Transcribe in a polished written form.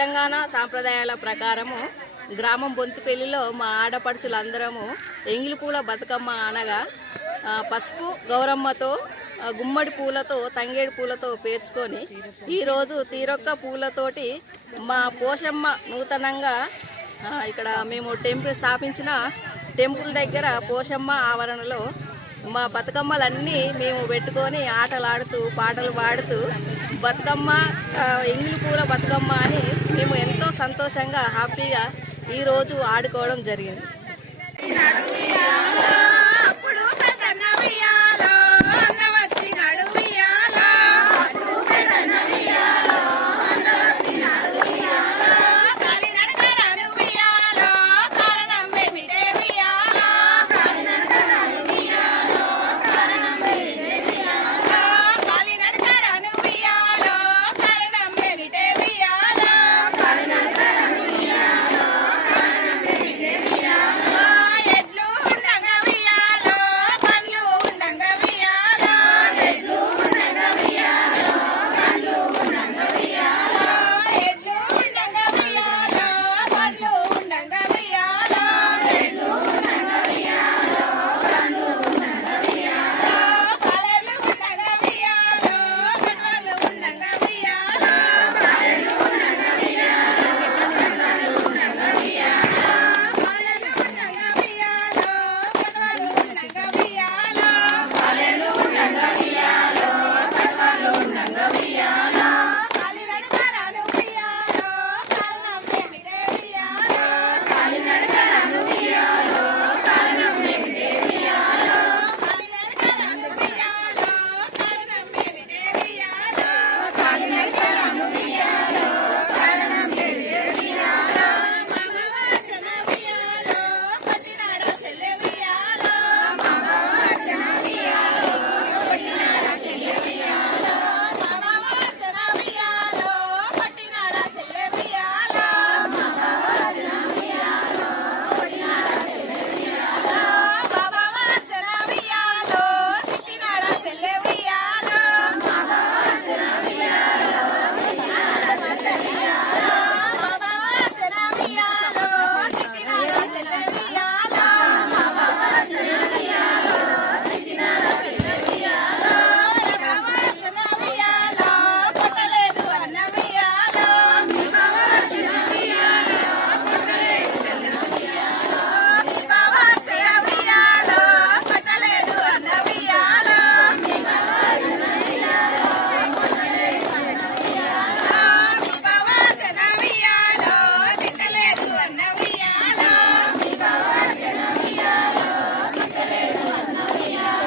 తెలంగాణ సాంప్రదాయాల ప్రకారము గ్రామం బొంతిపల్లిలో మా ఆడపడుచులందరము ఎంగిలి పూల బతుకమ్మ అనగా పసుపు గౌరమ్మతో గుమ్మడి పూలతో తంగేడు పూలతో పేర్చుకొని ఈరోజు తీరొక్క పూలతోటి మా పోషమ్మ నూతనంగా ఇక్కడ మేము టెంపుల్ స్థాపించిన టెంపుల్ దగ్గర పోషమ్మ ఆవరణలో మా బతుకమ్మలన్నీ మేము పెట్టుకొని ఆటలాడుతూ పాటలు పాడుతూ బతుకమ్మ ఎంగిలి పూల బతుకమ్మ అని మేము ఎంతో సంతోషంగా హ్యాపీగా ఈరోజు ఆడుకోవడం జరిగింది.